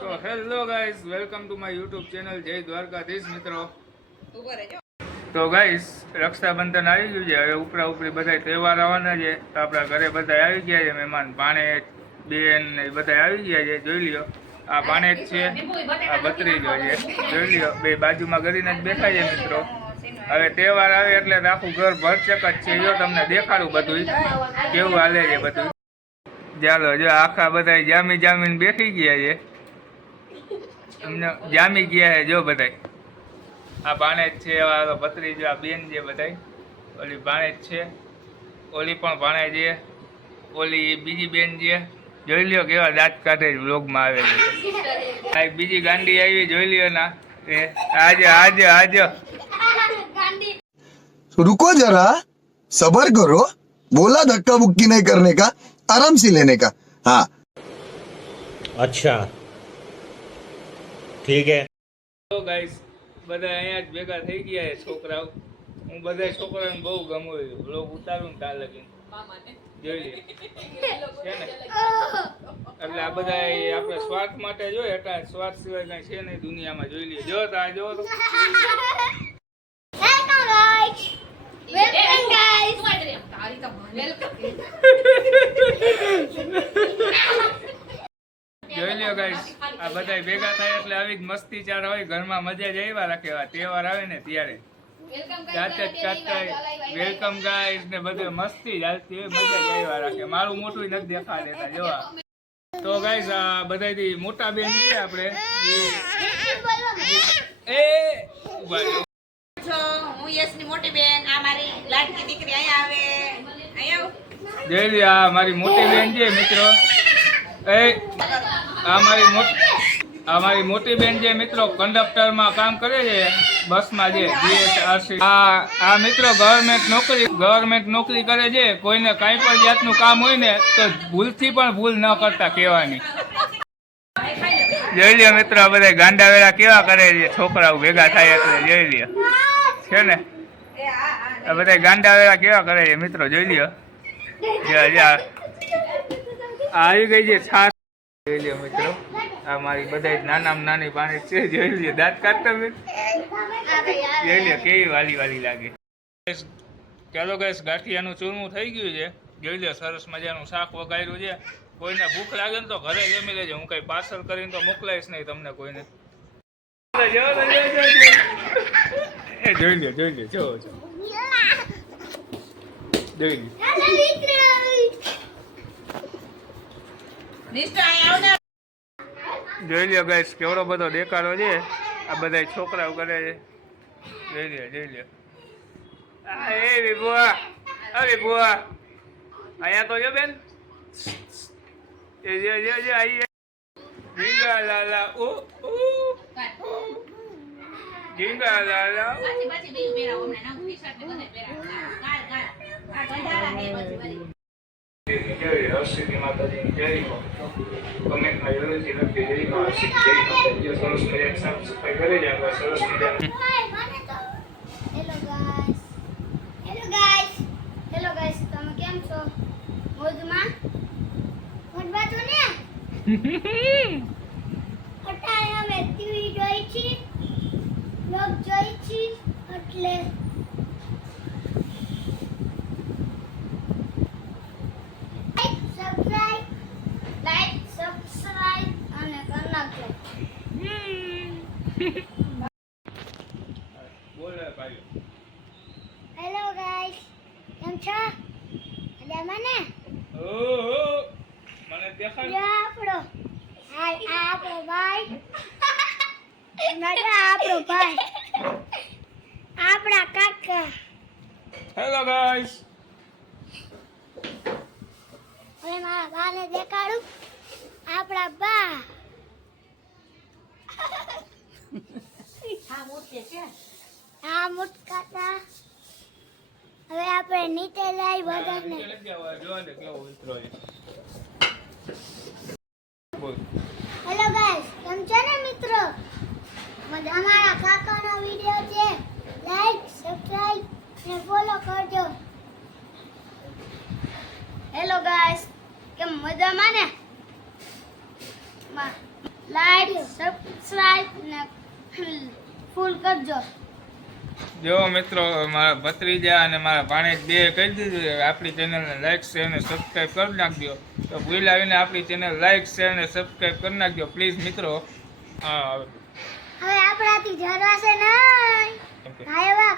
તો hello guys welcome to my YouTube channel. જય દ્વારકાધીશ મિત્રો. તો ગાઈસ રક્ષાબંધન આવી ગયું છે. હવે ઉપરા ઉપરી બધા તહેવાર આવવાના છે. તો આપણા ઘરે બધા આવી ગયા છે. મહેમાન ભાણેજ બેન એ બધા આવી ગયા છે. જોઈ લ્યો આ ભાણેજ છે આ ભત્રીજો છે. જોઈ લ્યો બે બાજુમાં કરીને જ બેઠા છે મિત્રો. હવે તહેવાર આવે એટલે આખું ઘર ભરચક જ છે. જો તમને દેખાડું બધું કેવું હાલે છે બધું ચાલો જો આખા બધા જામી જામીને બેઠી ગયા છે. અમને જામી ગયા છે જો બધાય આ ભાણેજ છે આ ભત્રીજો આ બેન છે બધાય ઓલી ભાણેજ છે ઓલી પણ ભાણેજ છે ઓલી બીજી બેન છે જોઈ લ્યો કેવા દાંત કાઢે છે વ્લોગમાં આવેલી છે આ એક બીજી ગાંડી આવી જોઈ લ્યો ના એ આજે આજે આજે रुको जरा सबर करो बोला धक्का मुक्की नहीं करने का आराम से लेने का हाँ अच्छा ઠીક હે? તો ગાઈસ બધા અહીંયા જ ભેગા થઈ ગયા છોકરાઓ. હું બધા છોકરાઓને બહુ ગમું છું. બ્લોગ ઉતારું ને ત્યાં લગીને. જોઈ લઈએ છે ને? એટલે આ બધા આપણે સ્વાર્થ માટે જોઈએ એટલે સ્વાર્થ સિવાય કાંઈ છે નહીં દુનિયામાં. જોઈ લઈએ જો તો આ જો તો. આ બધા ભેગા થાય એટલે આવી જ મસ્તી ચાર હોય ઘરમાં મજા જ આવ્યા રાખે આ તહેવાર આવે ને ત્યારે. વેલકમ ગાઈસ ને બધે મસ્તી ચાલતી હાલતી હોય મજા જ આવ્યા રાખે. મારું મોટું નથી દેખા દેતા જોવા. તો ગાઈસ આ બધાથી મોટા બેન છે આપણે. એ ઊભા હું યશની મોટી બેન આ મારી લાડકી દીકરી અહીંયા આવે. અહીંયા જય આ મારી મોટી બેન છે મિત્રો. એ આ મારી મોટી આ મારી મોટી બેન જે મિત્રો કંડક્ટરમાં કામ કરે છે, બસમાં જે જીએસઆરસી આ આ મિત્રો ગવર્મેન્ટ નોકરી ગવર્મેન્ટ નોકરી કરે છે, કોઈને કાંઈ પણ જાતનું કામ હોય ને, તો ભૂલથી પણ ભૂલ ન કરતા કહેવાની. જોઈ લ્યો મિત્રો, આ બધા ગાંડા વેળા કેવા કરે છે, છોકરાઓ ભેગા થાય એટલે જોઈ લ્યો. છે ને? આ બધા ગાંડા વેળા કેવા કરે છે મિત્રો, જોઈ લ્યો. આવી ગઈ છે છાસ જોઈ લ્યો મિત્રો. આ મારી બધા નાનામાં નાની પાણી છે. જોઈ લઈએ દાંત કાઢતા બેન જોઈ લ્યો કેવી વાલી વાલી લાગે. ચાલો ગેસ ગાંઠિયાનું ચૂરમું થઈ ગયું છે. જોઈ લ્યો સરસ મજાનું શાક વગાડ્યું છે. કોઈને ભૂખ લાગે ને તો ઘરે જમી લેજો. હું કઈ પાર્સલ કરીને તો મોકલાઈશ નહીં તમને કોઈને. જોઈ લે જોઈ લે જો જો. જોઈ લે નિષ્ઠા આવ ને જોઈ લ્યો ગાઈશ કેવડો બધો દેખાડો છે. આ બધા છોકરાઓ કરે છે. જોઈ લ્યો જોઈ લ્યો. આ એ વિભુઆ આ. વિભુઆ અહીંયા તો જો બેન. એ જો જો જો આઈ ગીંગા લાલા ઓ ઓ ગીંગા લાલા પાછી ગાળ ગાળ આ ગંધારા હે બધી બધી જય હર્ષિતી માતાજીની જય કમેન્ટમાં જરૂરથી લખજો જય હો જય માતાજી જો સરસ મજાની સાફ સફાઈ કરી છે આપણે સરસ મજાની guys. Hello તમે કેમ છો? મોજમાં? મોજમાં છો ને? અત્યારે અમે ટીવી જોઈ છી. બ્લોગ જોઈ છી. એટલે લાઈક સબસ્ક્રાઇબ લાઈક સબસ્ક્રાઇબ અને કરી નાખજો બોલે ભાઈ હેલો ગાઈસ કેમ છો? મજામાં ને? ઓહો મને દેખાય જો આપણો. આ આપણો ભાઈ. નકા આપણો ભાઈ. આપણા કાકા. હેલો ગાઈસ હવે મારા બાને દેખાડું. આપણા બા. હા મોટે છે આ મુટકાતા. હવે આપણે નીચે લઈ બધાને. હેલો ગાઈસ કેમ છો ને મિત્રો? અમારા કાકાનો વિડિયો છે. લાઈક સબસ્ક્રાઇબ અને ફોલો કરજો. હેલો ગાઈસ કેમ મજામાં ને? લાઈક સબસ્ક્રાઇબ ને ફૂલ કરજો. જેવો મિત્રો મારા ભત્રીજા અને મારા ભાણે બે કહી દીધું આપણી ચેનલને લાઇક શેર અને સબસ્ક્રાઈબ કરી નાખજો. તો ભૂલ આવીને આપણી ચેનલ લાઇક શેર અને સબસ્ક્રાઈબ કરી નાખજો. પ્લીઝ મિત્રો હવે આપણાથી જ નહીં. મારવા